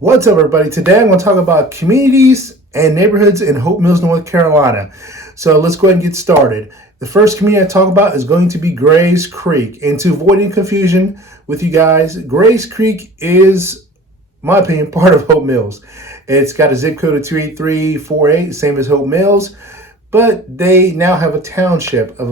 What's up, everybody? Today I'm going to talk about communities and neighborhoods in Hope Mills, North Carolina. So let's go ahead and get started. The first community I talk about is going to be Grays Creek. And to avoid any confusion with you guys, Grays Creek is, in my opinion, part of Hope Mills. It's got a zip code of 28348, same as Hope Mills, but they now have a township of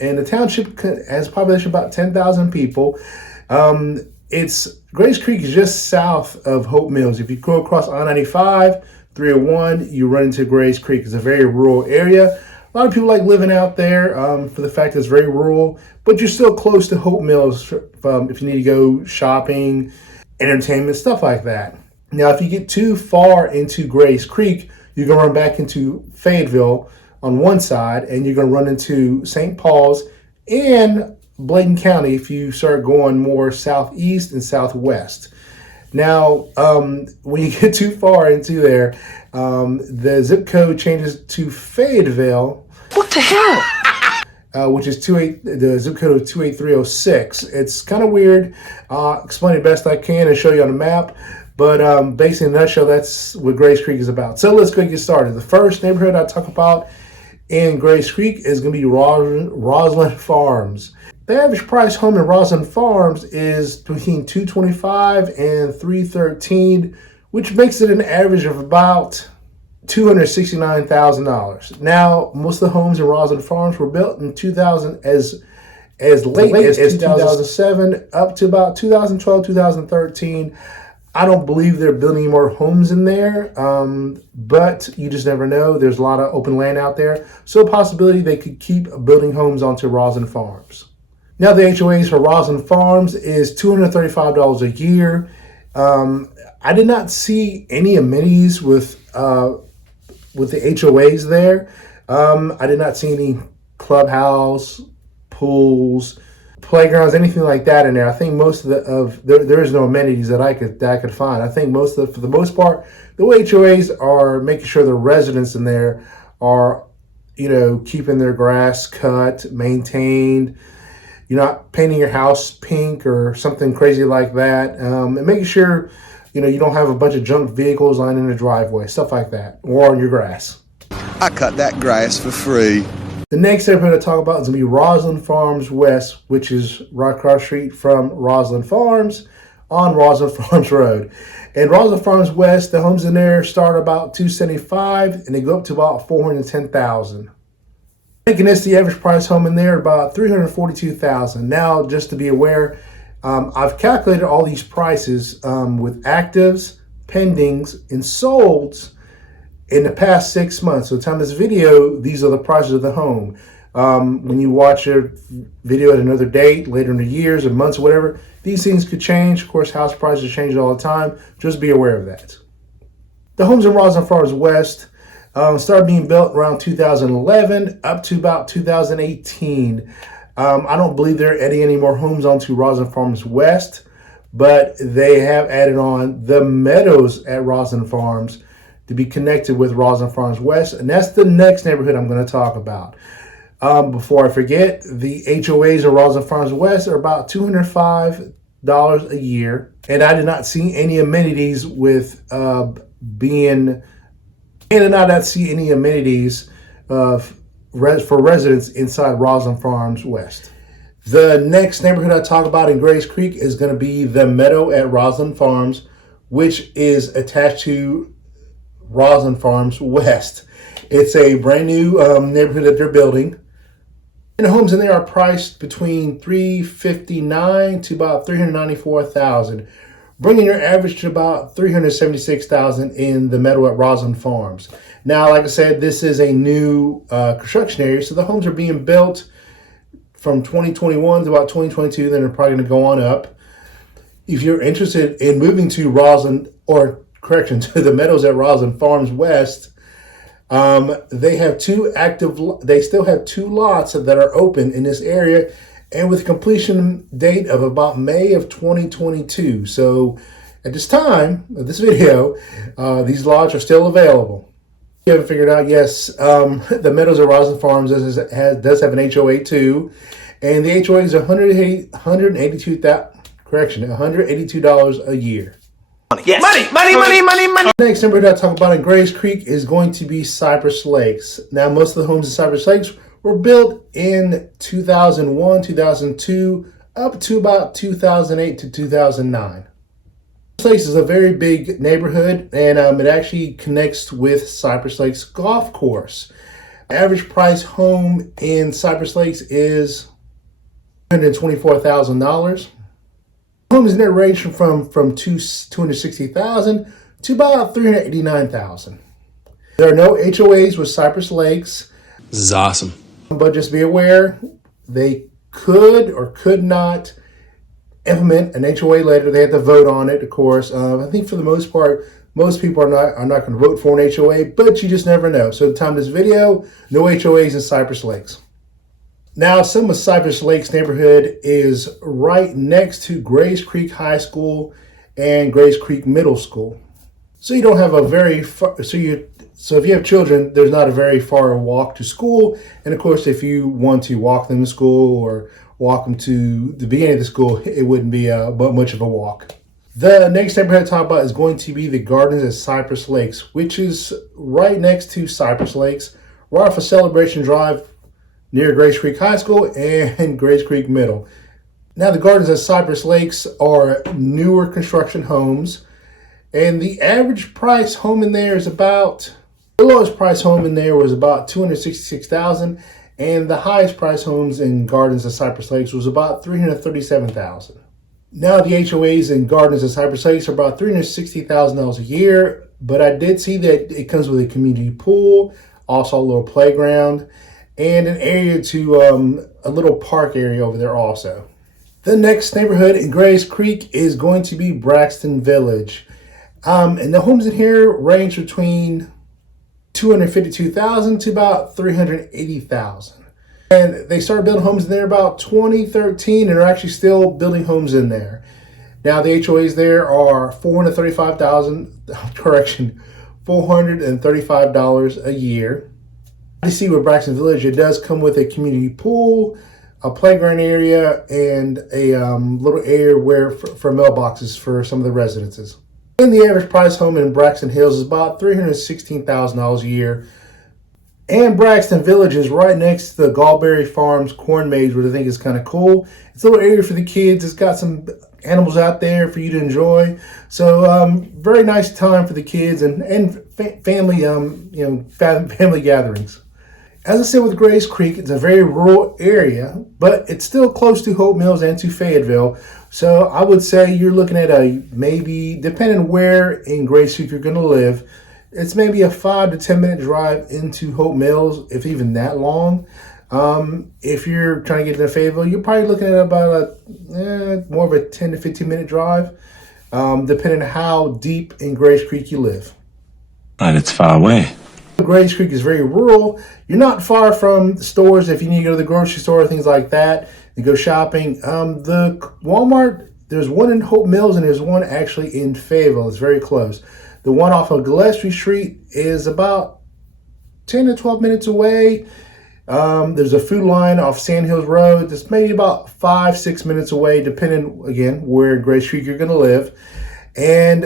and the township has a population of about 10,000 people. Grays Creek is just south of Hope Mills. If you go across I-95, 301, you run into Grays Creek. It's a very rural area. A lot of people like living out there for the fact that it's very rural, but you're still close to Hope Mills if you need to go shopping, entertainment, stuff like that. Now, if you get too far into Grays Creek, you're going to run back into Fayetteville on one side, and you're going to run into St. Paul's and Bladen County if you start going more southeast and southwest. Now, when you get too far into there, the zip code changes to Fayetteville. What the hell? Which is the zip code of 28306. It's kind of weird. Explain it best I can and show you on the map. But basically, in a nutshell, that's what Grays Creek is about. So let's go get started. The first neighborhood I talk about in Grays Creek is going to be Roslyn Farms. The average price home in Roslyn Farms is between $225 and $313, which makes it an average of about $269,000. Now, most of the homes in Roslyn Farms were built in 2000 as late as 2007 up to about 2012, 2013. I don't believe they're building any more homes in there, but you just never know. There's a lot of open land out there, so a possibility they could keep building homes onto Roslyn Farms. Now, the HOAs for Roslyn Farms is $235 a year. I did not see any amenities with the HOAs there. I did not see any clubhouse, pools, playgrounds, anything like that in there. I think most of there is no amenities that I could find. I think for the most part, the HOAs are making sure the residents in there are, keeping their grass cut, maintained. You're not painting your house pink or something crazy like that, and making sure you don't have a bunch of junk vehicles lining the driveway, stuff like that, or on your grass. I cut that grass for free. The next neighborhood to talk about is going to be Roslyn Farms West, which is right across the street from Roslyn Farms on Roslyn Farms Road. And Roslyn Farms West, the homes in there start about $275,000 and they go up to about $410,000. Making this the average price home in there about $342,000. Now, just to be aware, I've calculated all these prices with actives, pendings, and solds in the past 6 months. So at the time of this video, these are the prices of the home. When you watch a video at another date, later in the years or months or whatever, these things could change. Of course, house prices change all the time. Just be aware of that. The homes in Roslyn Farms West started being built around 2011 up to about 2018. I don't believe they're adding any more homes onto Roslyn Farms West, but they have added on the Meadows at Roslyn Farms to be connected with Roslyn Farms West, and that's the next neighborhood I'm going to talk about. Before I forget, the HOAs of Roslyn Farms West are about $205 a year, and I did not see any amenities with for residents inside Roslyn Farms West. The next neighborhood I talk about in Grays Creek is going to be the Meadow at Roslyn Farms, which is attached to Roslyn Farms West. It's a brand new neighborhood that they're building. And the homes in there are priced between $359,000 to about $394,000, bringing your average to about $376,000 in the Meadow at Roslyn Farms. Now, like I said, this is a new construction area, so the homes are being built from 2021 to about 2022. Then they're probably going to go on up. If you're interested in moving to to the Meadows at Roslyn Farms West, they still have two lots that are open in this area, and with completion date of about May of 2022. So at this time of this video, these lots are still available. If you haven't figured out, yes, the Meadows at Roslyn Farms does have an HOA too, and the HOA is $182 a year. money. Yes. Money. Next neighborhood I talk about in Grays Creek is going to be Cypress Lakes. Now, most of the homes in Cypress Lakes were built in 2001, 2002, up to about 2008 to 2009. This place is a very big neighborhood, and it actually connects with Cypress Lakes Golf Course. Average price home in Cypress Lakes is $124,000. Homes in there range from $260,000 to about $389,000. There are no HOAs with Cypress Lakes. This is awesome. But just be aware, they could or could not implement an HOA later. They have to vote on it, of course. I think for the most part, most people are not going to vote for an HOA, but you just never know. So at the time of this video, no HOAs in Cypress Lakes. Now, some of Cypress Lakes neighborhood is right next to Grays Creek High School and Grays Creek Middle School. So you don't have a very far, so if you have children, there's not a very far walk to school. And of course, if you want to walk them to school or walk them to the beginning of the school, it wouldn't be much of a walk. The next neighborhood to talk about is going to be the Gardens at Cypress Lakes, which is right next to Cypress Lakes, right off of Celebration Drive near Grays Creek High School and Grays Creek Middle. Now, the Gardens at Cypress Lakes are newer construction homes, and the average price home in there is about, the lowest price home in there was about $266,000, and the highest price homes in Gardens at Cypress Lakes was about $337,000. Now, the HOAs in Gardens at Cypress Lakes are about $360,000 a year, but I did see that it comes with a community pool, also a little playground, and an area to a little park area over there also. The next neighborhood in Grays Creek is going to be Braxton Village. And the homes in here range between $252,000 to about $380,000. And they started building homes in there about 2013 and are actually still building homes in there. Now, the HOAs there are $435 a year. You see with Braxton Village, it does come with a community pool, a playground area, and a little area for mailboxes for some of the residences. And the average price home in Braxton Hills is about $316,000 a year. And Braxton Village is right next to the Gallberry Farms corn maze, which I think is kind of cool. It's a little area for the kids. It's got some animals out there for you to enjoy. So very nice time for the kids and family, family gatherings. As I said with Grays Creek, it's a very rural area, but it's still close to Hope Mills and to Fayetteville. So I would say you're looking at maybe, depending on where in Grays Creek you're going to live, it's maybe a 5 to 10 minute drive into Hope Mills, if even that long. If you're trying to get to Fayetteville, you're probably looking at about more of a 10 to 15 minute drive, depending on how deep in Grays Creek you live. But it's far away. Grays Creek is very rural. You're not far from the stores if you need to go to the grocery store, things like that, and go shopping. The Walmart, there's one in Hope Mills and there's one actually in Fayetteville. It's very close. The one off of Gillespie Street is about 10 to 12 minutes away. There's a Food Line off Sand Hills Road that's maybe about 5-6 minutes away, depending, again, where in Grays Creek you're going to live. And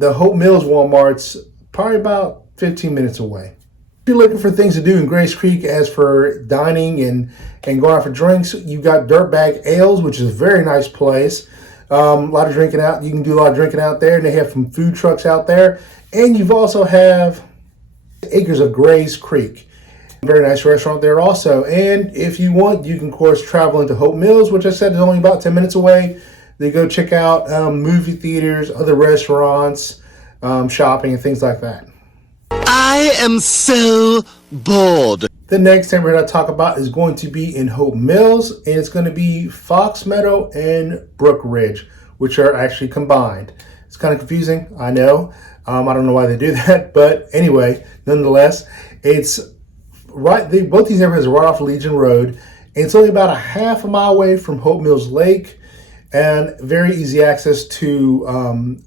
the Hope Mills Walmart's probably about 15 minutes away. If you're looking for things to do in Grays Creek as for dining and going out for drinks, you've got Dirtbag Ales, which is a very nice place. A lot of drinking out. You can do a lot of drinking out there, and they have some food trucks out there. And you've also have Acres of Grays Creek. Very nice restaurant there also. And if you want, you can, of course, travel into Hope Mills, which I said is only about 10 minutes away. They go check out movie theaters, other restaurants, shopping, and things like that. I am so bored. The next neighborhood I talk about is going to be in Hope Mills, and it's going to be Fox Meadow and Brook Ridge, which are actually combined. It's kind of confusing, I know. I don't know why they do that, but anyway, nonetheless, it's right. Both these neighborhoods are right off Legion Road, and it's only about a half a mile away from Hope Mills Lake, and very easy access to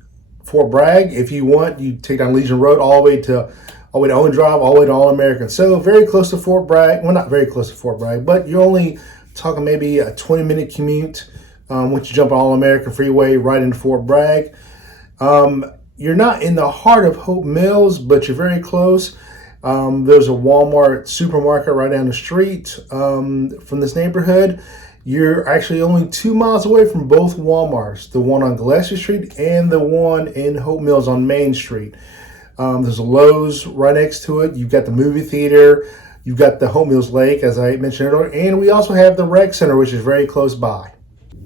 Fort Bragg. If you want, you take down Legion Road all the way to Owen Drive, all the way to All American. So very close to Fort Bragg. Well, not very close to Fort Bragg, but you're only talking maybe a 20-minute commute once you jump on All American Freeway right into Fort Bragg. you're not in the heart of Hope Mills, but you're very close. There's a Walmart supermarket right down the street from this neighborhood. You're actually only 2 miles away from both Walmarts, the one on Gillespie Street and the one in Hope Mills on Main Street. There's a Lowe's right next to it. You've got the movie theater. You've got the Hope Mills Lake, as I mentioned earlier. And we also have the rec center, which is very close by.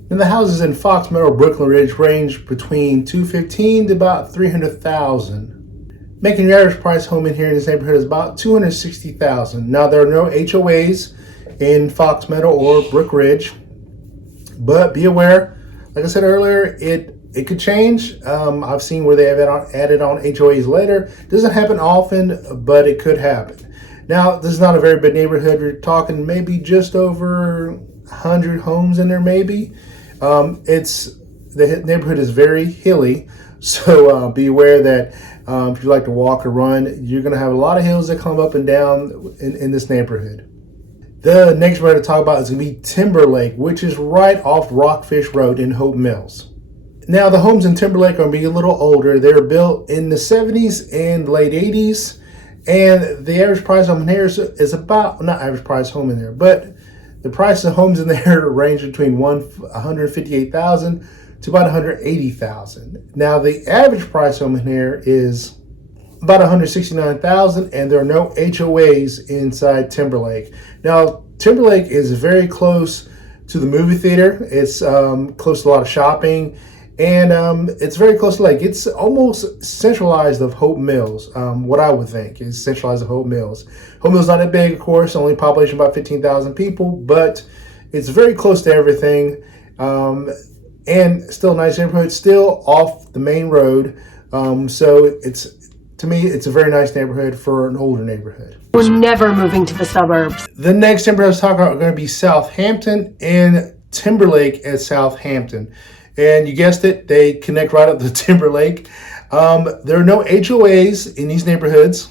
And the houses in Fox Meadow, Brooklyn Ridge range between $215,000 to about $300,000. Making your average price home in here in this neighborhood is about $260,000. Now, there are no HOAs in Fox Meadow or Brook Ridge, but be aware, like I said earlier, it could change. I've seen where they have added on HOAs later. Doesn't happen often, but it could happen. Now, this is not a very big neighborhood. We're talking maybe just over 100 homes in there, maybe. The neighborhood is very hilly, so be aware that if you like to walk or run, you're going to have a lot of hills that come up and down in this neighborhood. The next one to talk about is going to be Timberlake, which is right off Rockfish Road in Hope Mills. Now, the homes in Timberlake are going to be a little older. They were built in the 70s and late 80s, and the average price home in here is about, not average price home in there, but the price of homes in there range between $158,000 to about $180,000. Now, the average price home in here is about $169,000, and there are no HOAs inside Timberlake. Now, Timberlake is very close to the movie theater. It's close to a lot of shopping, and it's very close to Lake. It's almost centralized of Hope Mills. What I would think is centralized of Hope Mills. Hope Mills not that big, of course, only population about 15,000 people, but it's very close to everything, and still a nice neighborhood, still off the main road. So to me, it's a very nice neighborhood for an older neighborhood. We're never moving to the suburbs. The next neighborhood I was talking about are going to be Southampton and Timberlake at Southampton. And you guessed it, they connect right up to Timberlake. There are no HOAs in these neighborhoods.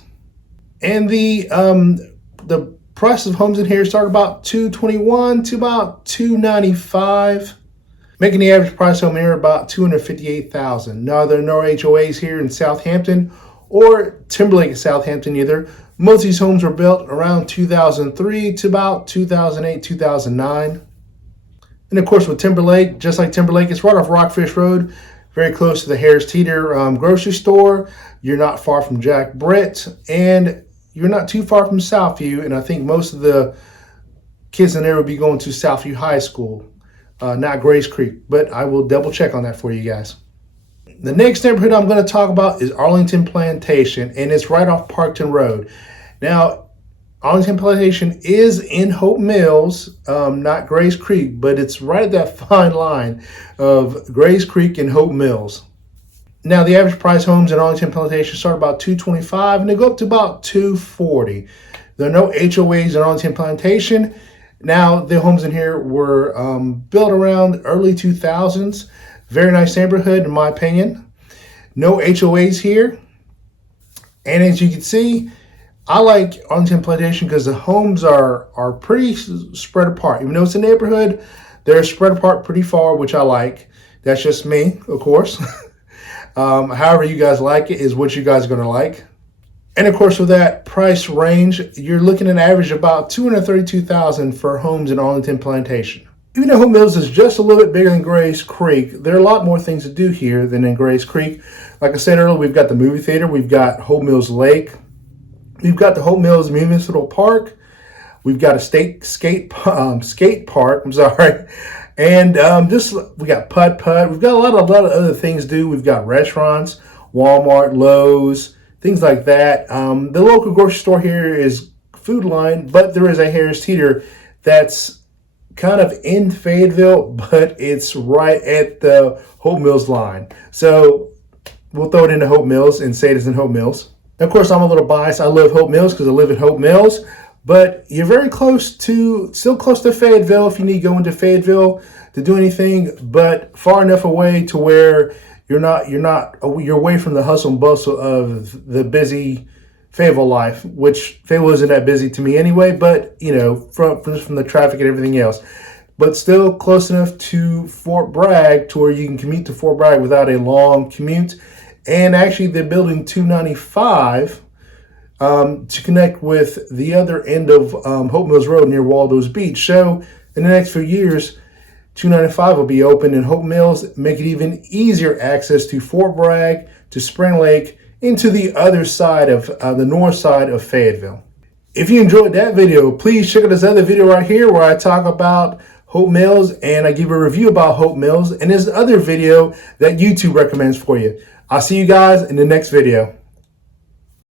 And the price of homes in here start about $221,000 to about $295,000, making the average price home here about $258,000. Now, there are no HOAs here in Southampton or Timberlake at Southampton either. Most of these homes were built around 2003 to about 2008, 2009. And of course, with Timberlake, just like Timberlake, it's right off Rockfish Road, very close to the Harris Teeter grocery store. You're not far from Jack Britt, and you're not too far from Southview. And I think most of the kids in there will be going to Southview High School, not Grays Creek. But I will double check on that for you guys. The next neighborhood I'm going to talk about is Arlington Plantation, and it's right off Parkton Road. Now, Arlington Plantation is in Hope Mills, not Grays Creek, but it's right at that fine line of Grays Creek and Hope Mills. Now, the average price homes in Arlington Plantation start about $225,000 and they go up to about $240,000. There are no HOAs in Arlington Plantation. Now, the homes in here were built around early 2000s. Very nice neighborhood, in my opinion. No HOAs here. And as you can see, I like Arlington Plantation because the homes are pretty spread apart. Even though it's a neighborhood, they're spread apart pretty far, which I like. That's just me, of course. However you guys like it is what you guys are going to like. And of course, with that price range, you're looking at an average of about $232,000 for homes in Arlington Plantation. Even though Hope Mills is just a little bit bigger than Grays Creek, there are a lot more things to do here than in Grays Creek. Like I said earlier, we've got the movie theater, we've got Hope Mills Lake, we've got the Hope Mills Municipal Park, we've got a skate park, and we got putt-putt. We've got a lot of other things to do. We've got restaurants, Walmart, Lowe's, things like that. The local grocery store here is Food Line, but there is a Harris Teeter that's kind of in Fayetteville, but it's right at the Hope Mills line. So we'll throw it into Hope Mills and say it's in Hope Mills. Of course, I'm a little biased. I love Hope Mills because I live in Hope Mills, but you're still close to Fayetteville if you need to go into Fayetteville to do anything, but far enough away to where you're away from the hustle and bustle of the busy Fayetteville life, which Fayetteville isn't that busy to me anyway, but from the traffic and everything else, but still close enough to Fort Bragg to where you can commute to Fort Bragg without a long commute. And actually, they're building 295 to connect with the other end of Hope Mills Road near Waldo's Beach. So in the next few years, 295 will be open in Hope Mills, make it even easier access to Fort Bragg, to Spring Lake, into the other side of the north side of Fayetteville. If you enjoyed that video, please check out this other video right here where I talk about Hope Mills and I give a review about Hope Mills, and there's another video that YouTube recommends for you. I'll see you guys in the next video.